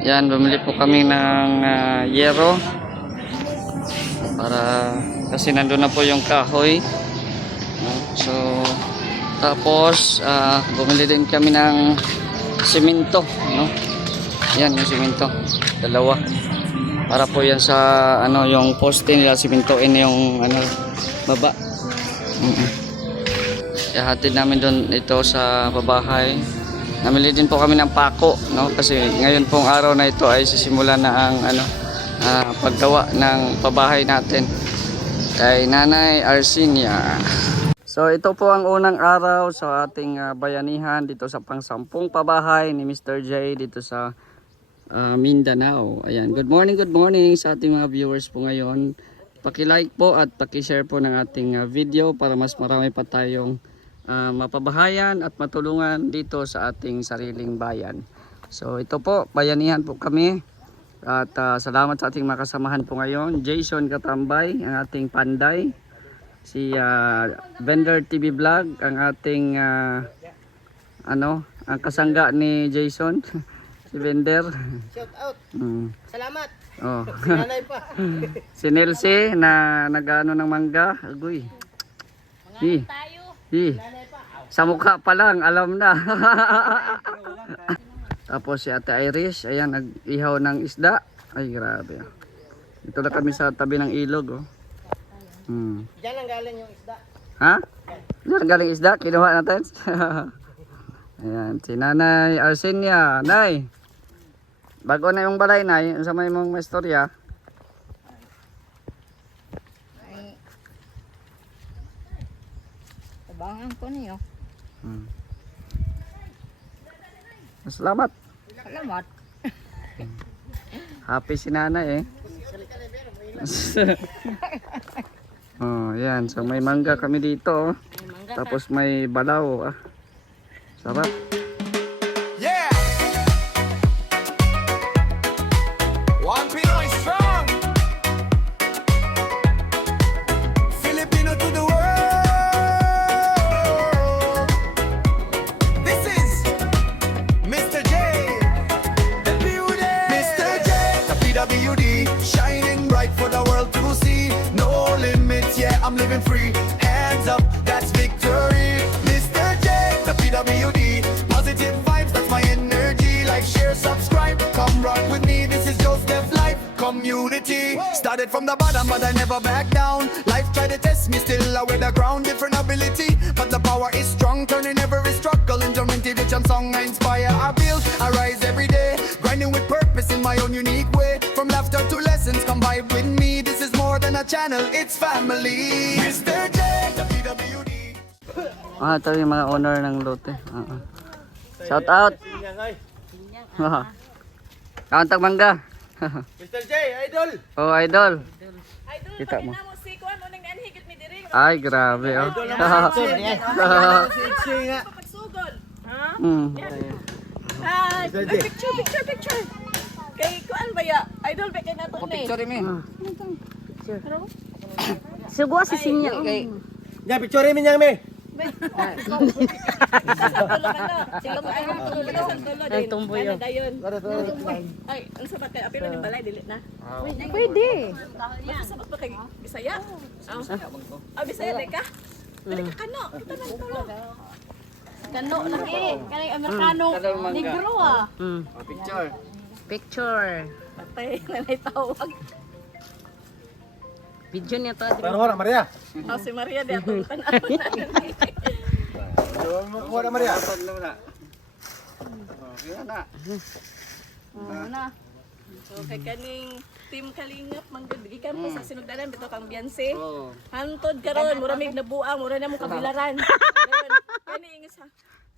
Yan, bumili po kami ng yero para kasi nandun na po yung kahoy. So tapos bumili din kami ng simento, no? Yan yung simento, dalawa. Para po yan sa yung poste nila, simentoin yung baba. Ihatid namin doon ito sa babahay. Namili din po kami ng pako, no? Kasi ngayon pong araw na ito ay sisimula na ang paggawa ng pabahay natin kay Nanay Arsinia. So ito po ang unang araw sa ating bayanihan dito sa pang-sampung pabahay ni Mr. J dito sa Mindanao. Ayan, good morning sa ating mga viewers po ngayon. Paki-like po at paki-share po ng ating video para mas marami pa tayong mapabahayan at matulungan dito sa ating sariling bayan. So ito po, bayanihan po kami. At salamat sa ating makasamahan po ngayon. Jason Katambay, ang ating panday. Si Vendor TV Vlog, ang ating ang kasangga ni Jason. Si Vendor. Shout out. Salamat. Oh. Nanay pa. Si Nelsie na nag-ano ng mangga. Agoy. Sa mukha pa lang, alam na. Tapos si Ate Irish, ayan, nag-ihaw ng isda. Ay, grabe. Ito na kami sa tabi ng ilog, oh. Diyan lang galing yung isda. Ha? Diyan galing isda, kinuha natin. Ayan, si Nanay Arsinia. Nay, bago na yung balay, Nay. Sa may mong istorya. Ay, tabangan ko niyo. Salamat. Salamat. Happy si Nanay, eh. Oh, yan. So may mangga kami dito, oh. Tapos may balaw, ah. Sarap. Yeah! One Pinoy strong! Filipino to the world! This is Mr. J, the beauty! Mr. J, the PWD, shining bright for the world to see. No limits, yeah, I'm living free. Hands up, that's victory. Mr. J, the PWD, positive vibes, that's my energy. Like, share, subscribe, come rock with me. This is Joseph Life Community. Started from the bottom, but I never back down. Life tried to test me, still I wear the ground. Different ability, but the power is strong. Turning every struggle into motivation song. I inspire, I build, I rise every day. Grinding with purpose in my own unique way. From laughter to lessons, come vibe with me. This is more than a channel, it's family. Mr. J, the PWD. Ito yung mga owner ng lote. Shout out. Kauntag mangga. Mr. J, idol. Oh, idol. Idol, Kita mo. mo si Kuan mo nang anhigit mi diri. Ay, grabe, oh. Si nga. Pagsugod. Ha? Mm. Picture. Kay Kuan ba ya? Idol ba kay nato ni? Picture mi. Sugwa si Sinya. Ya, picture mi niyang me. Sila mo ay tulo din. tumboy yun. Dayon. Ay, ang sabat kay apilo ning balay dili na. Pwede. Sabat pa kay Bisaya? Bisaya di ka? Dili ka kano. Kita nang tulo. Kano laki. Kanay Amerikano. Negro ah. Picture. Picture. Patay na may tawag. Video niya to. Pero hora, Maria. Si Maria di ato tan. Hora, Maria. Na. So kay kaning team Kalingap manggigikan pa sa sinugdanan bitaw kang Beyonce. Hantod karon mura mig nabuang, mura na mo kabilaran. Kani ingis ha.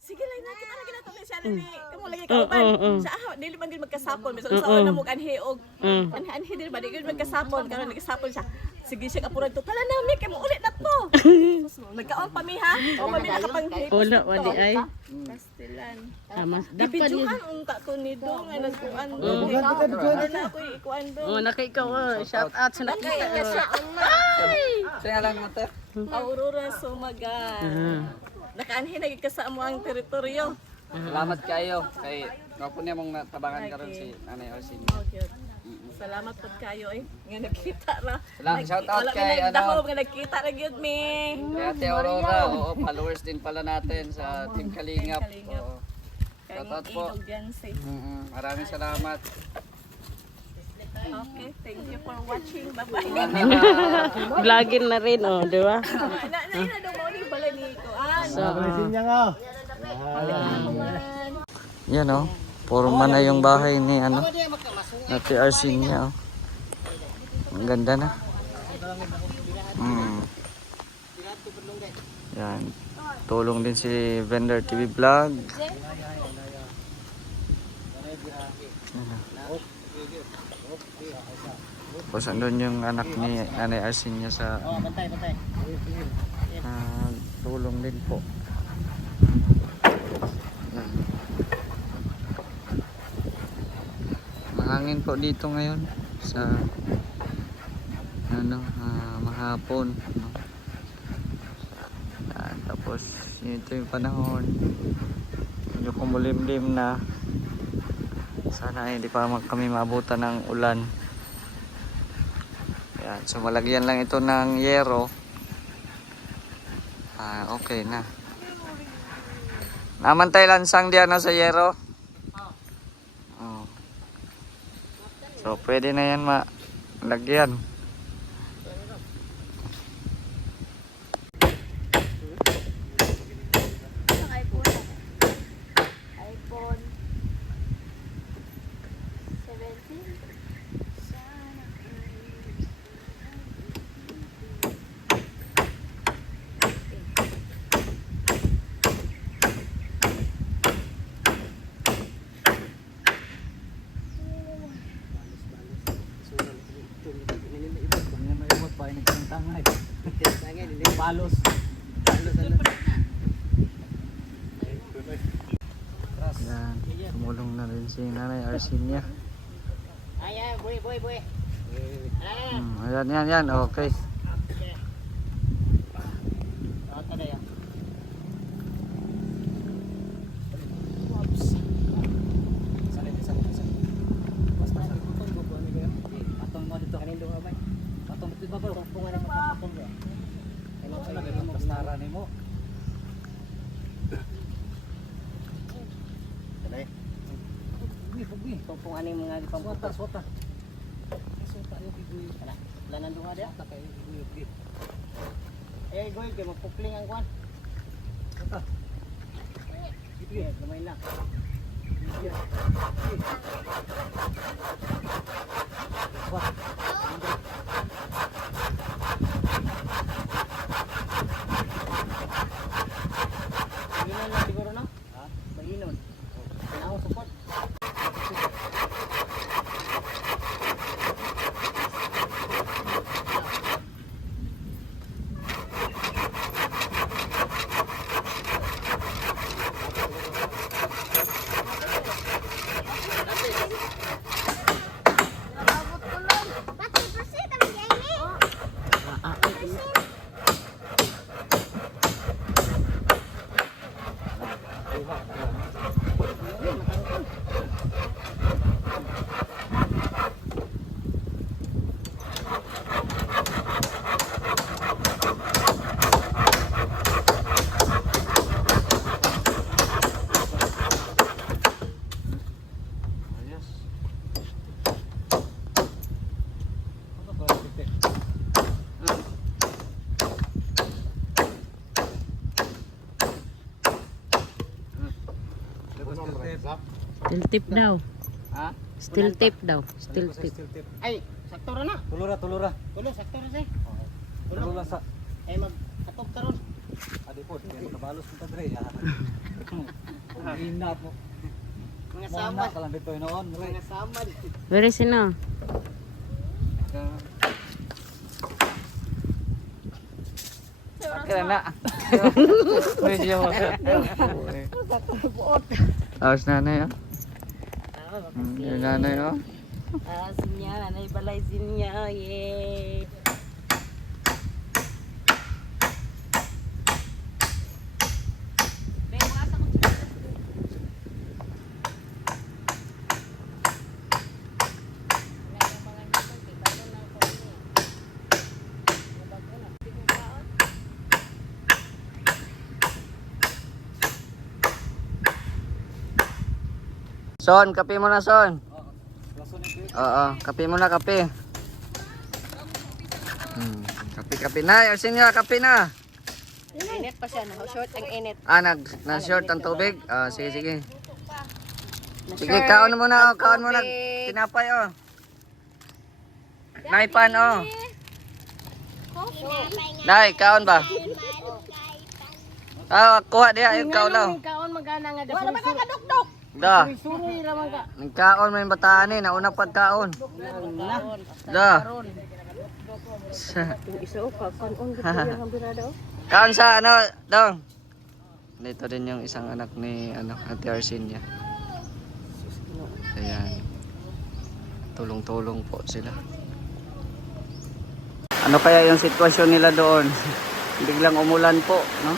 Sige lang na kita lagi nato ni siya ni. Kamo lagi kauban. Sa dili man gid magkasapon, bisan sa na mo kanhiog. Anhi dili ba di gid magkasapon karon nagkasapon siya. Sige siya kapuran to. Tala na mi kay mo ulit na to. Nagkaon pa mi ha. O pa mi nakapang Wala, wala ay. Pastilan. Tama. Dapat Ibidyohan unta to ni Dong ay nagkuan do. Na ako ikuan do. oh, naka ikaw. Shout out sa nakita. Saya lang natin. Aurora Sumagan. Nakaanhin lagi ka sa amo ang teritoryo. Salamat kayo kay Nga po niya mong natabangan karon si Nanay Arsin. Okay. Salamat po kayo eh. Nga nagkita ra. Salamat, shout out Wala kay, ka ano, nga nagkita ra gyud mi. Kay Ate Aurora, oo, followers din pala natin sa Team Kalingap. Team Kalingap. Oo. Kay Shout out po. Idol Jansi. Maraming salamat. Okay, thank you for watching. Bye-bye. Vlogin na rin, oh, di ba? Na daw mo ni balay ni ko. So, Alisin niya nga. Yan oh, forma na yung bahay ni ano, Ate Arsinia oh. Ang ganda na. Yan. Tulong din si Vendor TV Vlog. Tapos andun yung anak ni Nanay Arsinia sa tulong din po. Yan. Mahangin po dito ngayon sa ano, mahapon, no? Yan, tapos ito yung panahon, medyo kumulimlim na. Sana hindi pa kami maabutan ng ulan. Yan, so malagyan lang ito ng yero. Okay na. Namantay lansang diyan na sa yero. Oh. So pwede na yan malagyan. iPhone 17. Yan, tumulong na rin si Nanay Arsinia. Ayan, boy. Ayan, okay. Kung ano yung mga ipang swata. Lanan doon nga dia. Eh, goy, kaya magpukling ang kwan. Gamay na. Maginon lang siguro, no? Maginon. Ako support. Steel tip daw. Ha? Steel tip daw. Steel tip. Ay, sakto ra na. Tulura. Tulo, sakto ra say. Tulura sa. Eh mag-atop karon. Adi po, kaya makabalos mo tadre. Inat mo. Mga samad. Mga lang dito noon. Mga samad. Where is he now? Kaya na. Medyo Aos nanay oh. Yung nanay oh. Sinya, nanay balay sinya. Yay. Son, kape mo na, Son. Lason ito. Oo, kape mo na, kape. Kape na, Arsenio, kape na. Init pa siya, short ang init. Na-short ang tubig? Sige, sige. Sige, kaon muna, kaon muna. Tinapay, Naipan, Nay, kaon ba? Kuha diya, ikaw lang. Kaon magana nga Wala ba ka kadukdok? Da. Suroy raman ka. Nagkaon may bataan nauna pagkaon. Da. Isa o kaon ang birada o. Kaon sa ano, dong. Dito din yung isang anak ni Ate Arsinia. Ayan. Tulong-tulong po sila. Ano kaya yung sitwasyon nila doon? Biglang umulan po, no?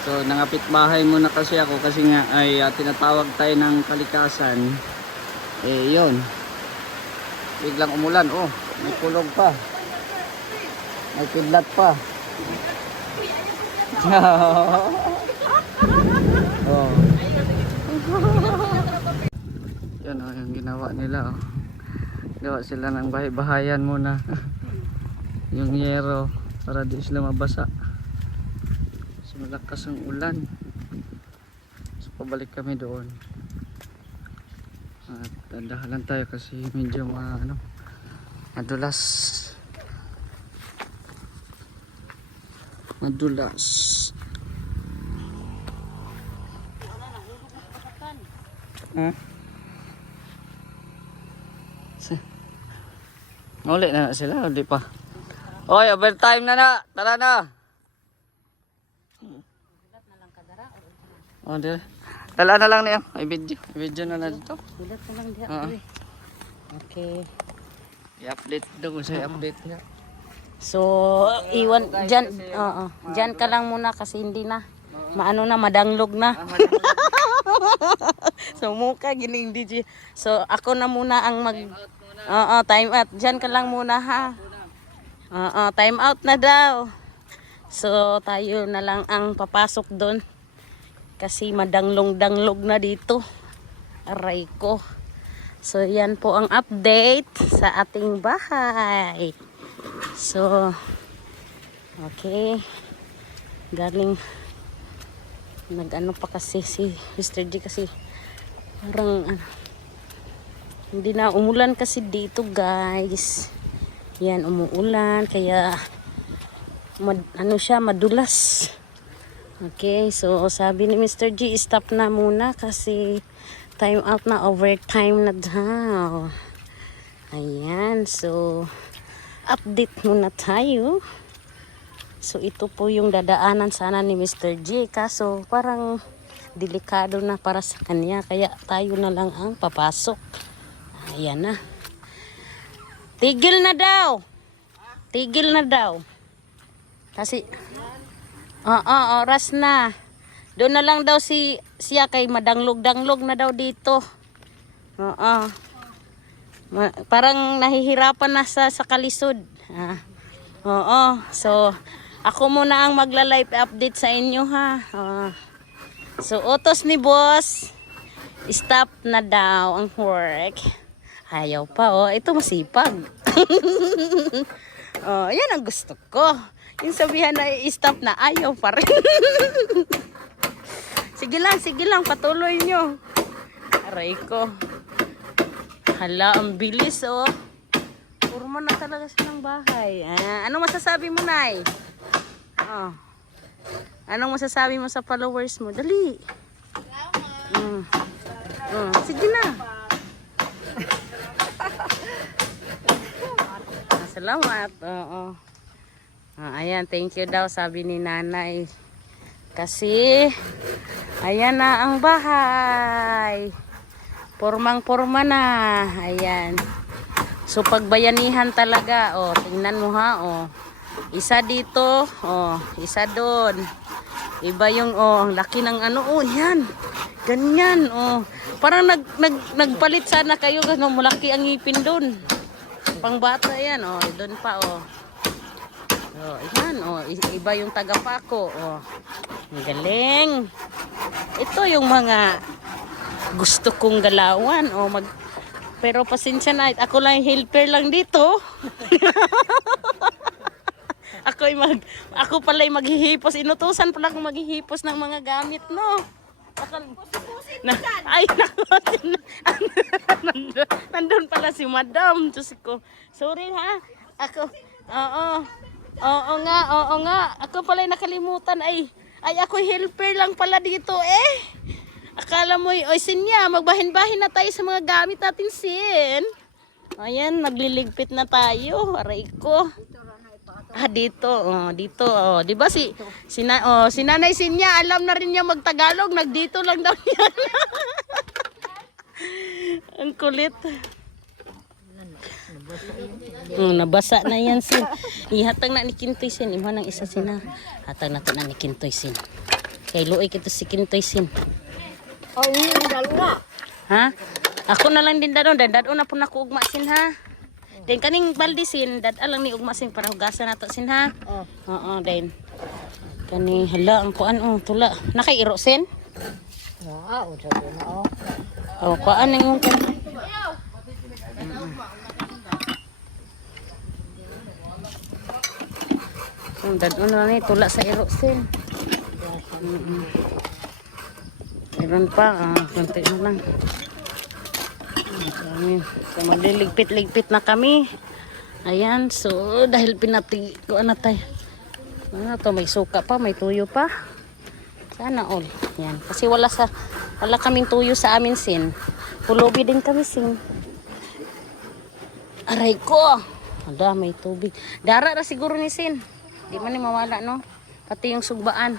So, nangapit bahay muna kasi ako kasi nga ay tinatawag tayo ng kalikasan. Yun. Biglang umulan, may kulog pa. May kidlat pa. Yan yung ginawa nila, Gawa sila ng bahay-bahayan muna. Yung yero para di sila mabasa. Malakas ang ulan, so pabalik kami doon at dahan tayo kasi medyo madulas. Ulit na sila, hindi pa. Oy, overtime na, tara na. Dire. Dala na lang niya. Ay video na na dito. Bilat na lang diha. Okay. I-update daw sa update niya. So, iwan dyan, dyan ka lang muna kasi hindi na. Maano na, madanglog na. So, mukha gining DJ. So, ako na muna ang time out. Dyan ka lang muna ha. Time out na daw. So, tayo na lang ang papasok doon. Kasi madanglong-danglog na dito. Aray ko. So, yan po ang update sa ating bahay. So, okay. Galing, nag-ano pa kasi si Mr. G kasi parang, hindi na umulan kasi dito guys. Yan, umuulan. Kaya, madulas. Okay, so sabi ni Mr. G, stop na muna kasi time out na, overtime na daw. Ayan, so update muna tayo. So ito po yung dadaanan sana ni Mr. G, kaso parang delikado na para sa kanya, kaya tayo na lang ang papasok. Ayan na. Tigil na daw. Tigil na daw. Kasi oras na. Doon na lang daw siya kay madanglog-danglog na daw dito. Parang nahihirapan na sa kalisod. So ako muna ang magla-live update sa inyo ha. So utos ni boss, stop na daw ang work. Ayaw pa ito masipag. Yan ang gusto ko. Yung sabihan na i-stop na, ayaw pa rin. Sige lang, patuloy nyo. Aray ko. Hala, ang bilis Purma na talaga siya ng bahay. Anong masasabi mo, Nay? Anong masasabi mo sa followers mo? Dali. Sige na. Salamat. Ayan, thank you daw sabi ni nanay. Kasi ayan na ang bahay. Pormang-porma na. Ayan. So pagbayanihan talaga, tingnan mo ha, Isa dito, isa doon. Iba yung ang laki ng yan. Ganyan, Parang nagpalit sana kayo kasi malaki ang ngipin doon. Pangbata yan, doon pa, Yan, iba yung tagapako, Ang galing. Ito yung mga gusto kong galawan o pero pasensya na, ako lang helper lang dito. Ako pala yung maghihipos. Inutusan pala akong maghihipos ng mga gamit, no? Ay, naku. Nandun pala si Madam. Diyos ko. Sorry ha. Oo nga. Ako pala yung nakalimutan. Ay, ako helper lang pala dito eh. Akala mo, oy Sinya, magbahin-bahin na tayo sa mga gamit natin, Sin. Ayan, nagliligpit na tayo. Aray ko. Dito. Di ba si Nanay Sinya, alam na rin niya magtagalog, nagdito lang daw niya. Ang kulit. Nabasa na yan, Sin. Ihatag na ni Kintoy, Sin. Iman ang isa, Sin, ha. Hatag natin na ni Kintoy, Sin. Kay Luoy kito si Kintoy, Sin. Oh, yun, dalawa. Ha? Ako na lang din dadon. Dadon na po na ko ugma, Sin, ha. Den kaning balde, Sin. Dadalang ni ugma, Sin, para hugasan na to, Sin, ha. Oo, den. Kani, hala, ang kuan, tula. Nakairo, Sin? Oo, sabi na, Kuan ang yung dadon na ni, tula sa iro, Sin. Meron pa, konti na lang. So, magliligpit-ligpit na kami. Ayan, so dahil pinati ko na tayo. Ano to, may suka pa, may tuyo pa. Sana all. Yan, kasi wala kaming tuyo sa amin, Sin. Pulubi din kami, Sin. Aray ko. Ada, may tubig. Dara ra siguro ni Sin. Di man ni mawala, no? Pati yung sugbaan.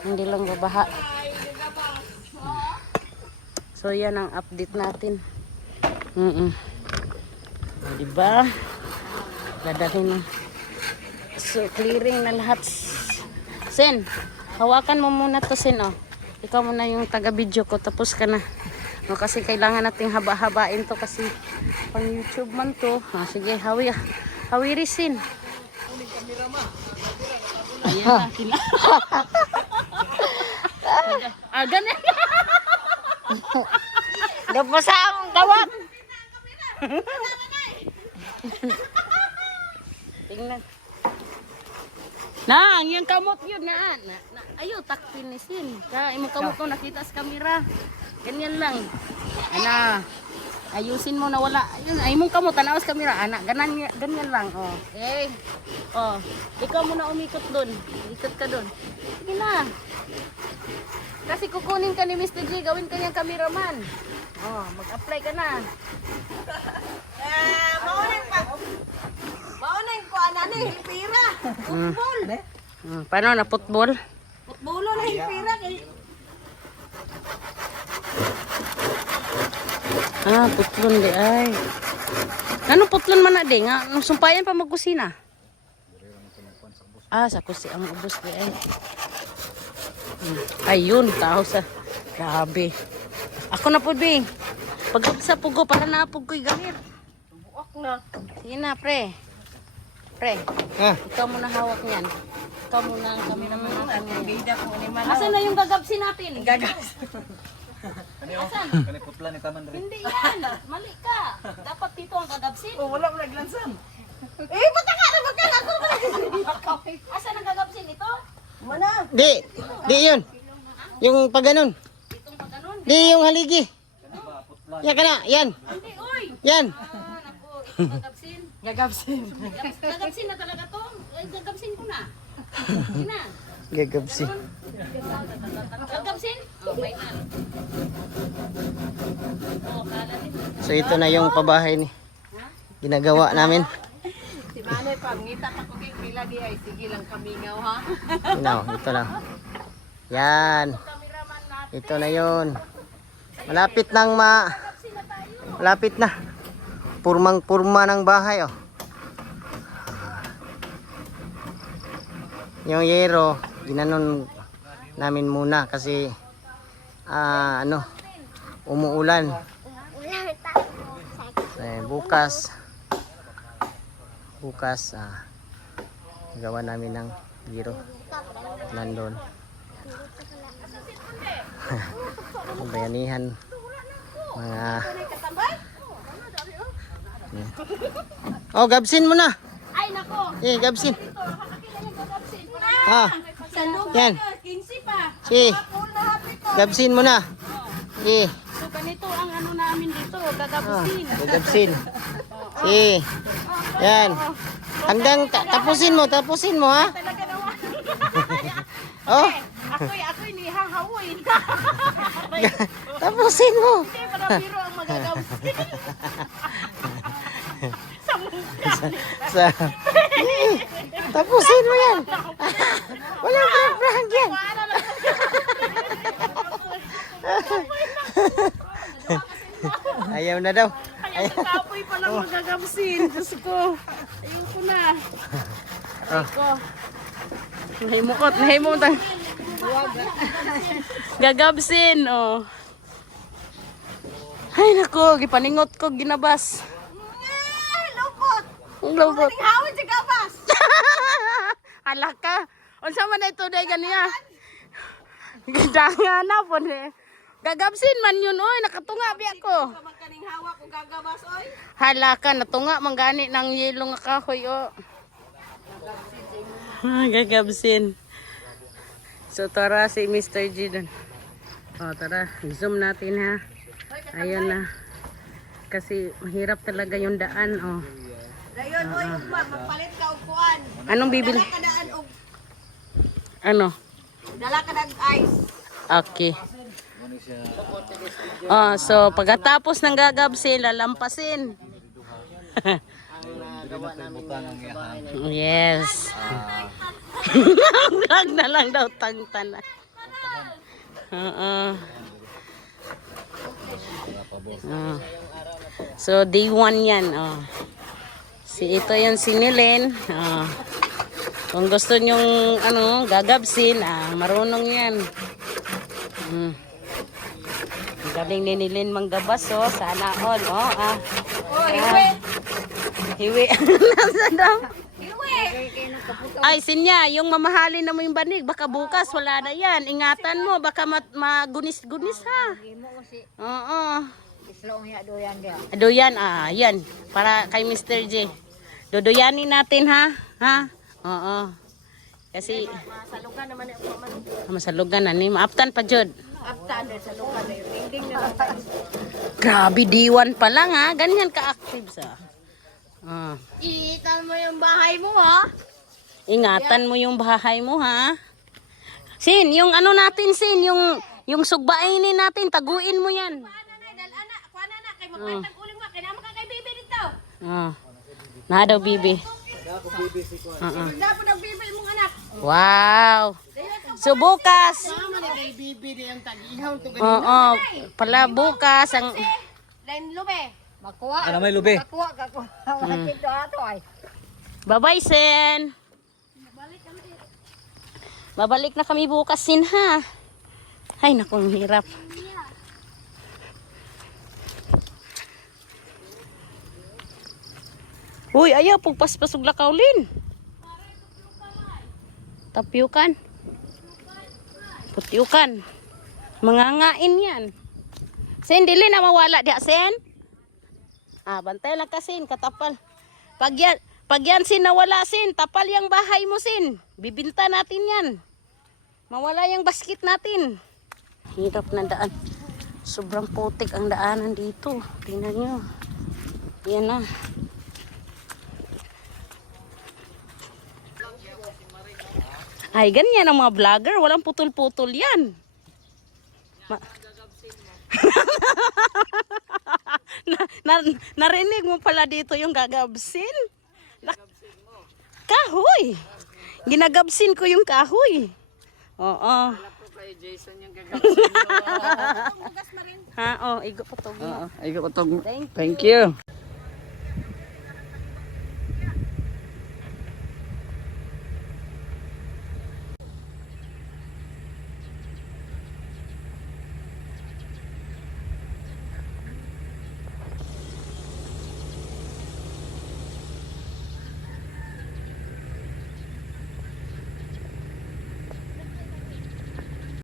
Hindi lang babaha. So yan ang update natin. Diba? Dadalhin na. So clearing na lahat. Sin, hawakan mo muna to, Sin, oh. Ikaw muna yung taga-video ko, tapos ka na. No, kasi kailangan nating haba-habain to kasi pang YouTube man to. Sige, hawiri, Sin. Ayan na, ganun. Dapat sa akong gawat. Tingnan. Yung kamot yun na. Ayo, takpin ni Sin. Imong kamot ko nakita sa kamera. Ganyan lang. Ayusin mo na wala. Ay mong kamot tanaw sa kamera. Ganyan lang. Okay. Ikaw muna umikot doon. Ikot ka doon. Sige na. Kasi kukunin ka ni Mr. J, gawin ka niyang cameraman. Mag-apply ka na. Maunin ko, ano hilpira. Football. Paano na football? Football na hilpira. Putlon di ay. Ano putlon man na di? Sumpayan pa magkusina. Sa kusi ang ubos di ay. Ayun, tao sa. Grabe. Ako na po, Bing. Pag sa pugo, para napog ko'y gamit. Buwak na. Sige na, pre. Ikaw muna hawak niyan. Ikaw muna ang cameraman natin ngayon. Bida ko ni man. Asan na yung gagabsin natin? Asan? Kaniputla ni taman rin. Hindi yan. Mali ka. Dapat dito ang gagabsin. Wala mo naglansan. Bata ka na magkakaroon mo na. Asan ang gagabsin ito? Mana? Di yun. Yung pag ganun. Itong pag ganun. Di yung haligi. Yan ka na, yan. Hindi, oy. Yan. Naku, itong gagabsin. Gagabsin. Gagabsin na talaga to. Gagabsin ko na. Sige na. Gagabsi. Gagabsin? Wait na. Kala din. So ito na yung pabahay ni ginagawa namin. Si Manay, pangita ka ko kay pila di ay sige lang kamingaw ha. Ito lang. Yan. Ito na yun. Malapit na. Purmang-purma ng bahay, oh. Yung yero, ginanon namin muna kasi umuulan. Bukas gawa namin ng yero nandun. bayanihan mga oh gabsin mo na. Ay, nako. Gabsin. Sandok Yan. 15 pa. Si. Gabsin mo na. So, ganito ang ano namin dito. Gagapusin. Gabsin. Si. Yan. Hanggang tapusin mo ha. Talaga naman. Oh, Ako'y nihahawin. tapusin mo. Hindi, para biro ang magagapusin. Sa mukha. Sa tapusin mo yan. Walang prank yan. Ayaw na daw. Ay, ang kapoy pa lang magagapsin. Diyos ko. Ayoko na. Aray ko. Nahimukot. Nahimukot. Gagapsin. Oh. Ay, nako. Gipaningot ko. Ginabas. Lupot. Lupot. Hawid si Gabas. Hala ka. Unsa man ito day ganiya? Gidanga na po ni. Gagapsin man yun oy, nakatunga bi ako. Magkaning hawak kung gagabas oy. Hala ka, natunga man gani ng yelo nga kahoy o. Gagapsin. So tara si Mr. G dun. O tara, zoom natin ha. Ayun na. Kasi mahirap talaga yung daan o. Dayon oy ugma magpalit ka og kuan. Anong bibili? Dala ka daan og Ano? dala ka dag ice. Okay. Oh, so pagkatapos ng gagabsin, lalampasin. Yes. Vlog na lang daw tangtana. So day 1 yan. Ito yung sinilin. Kung gusto nyong gagabsin, marunong yan. Ang galing ni Nilin manggabas, sana all. Hiwi. Nasa daw? Ay, Sinya, yung mamahalin na mo yung banig, baka bukas wala na yan. Ingatan mo, baka magunis-gunis ha. Oo. Doyan, yan. Para kay Mr. J. Dodoyanin natin ha. Ha? Oo. Kasi Masalugan naman ako man. masalugan na ni. Maaptan pa, Jod. After sa lugar na ending na lang tayo. Grabe, D1 pa lang ha. Ganyan ka-active sa. Iitan mo yung bahay mo ha. Ingatan mo yung bahay mo ha. Sin, yung ano natin Sin, yung sugbainin natin, taguin mo yan. Kuan na kay magpantag uling mo kay naman ka kay bibi dito. Na daw bibi. Dapat nagbibi mong anak. Wow. So bukas. Oo, pala bukas ang Lain lube. Ano may lubi? Bye-bye, Sen. Babalik na kami bukas, Sin, ha? Ay, naku, ang hirap. Uy, ayaw, pagpaspasog lakawlin. Tapyukan. Putyukan. Mangangain yan. Sen, dili na mawala diya, Sen. Bantay lang ka, Sin, katapal. Pag yan, Sin, nawala, Sin, tapal yung bahay mo, Sin. Bibinta natin yan. Mawala yung basket natin. Hirap na daan. Sobrang putik ang daanan dito. Tingnan nyo. Yan na. Ay, ganyan ang mga vlogger. Walang putol-putol yan. Narinig mo pala dito yung gagabsin? Kahoy! Ginagabsin ko yung kahoy. Oo. Kay Jason yung gagawin. Ha? Igo pa to. Ay, Thank you.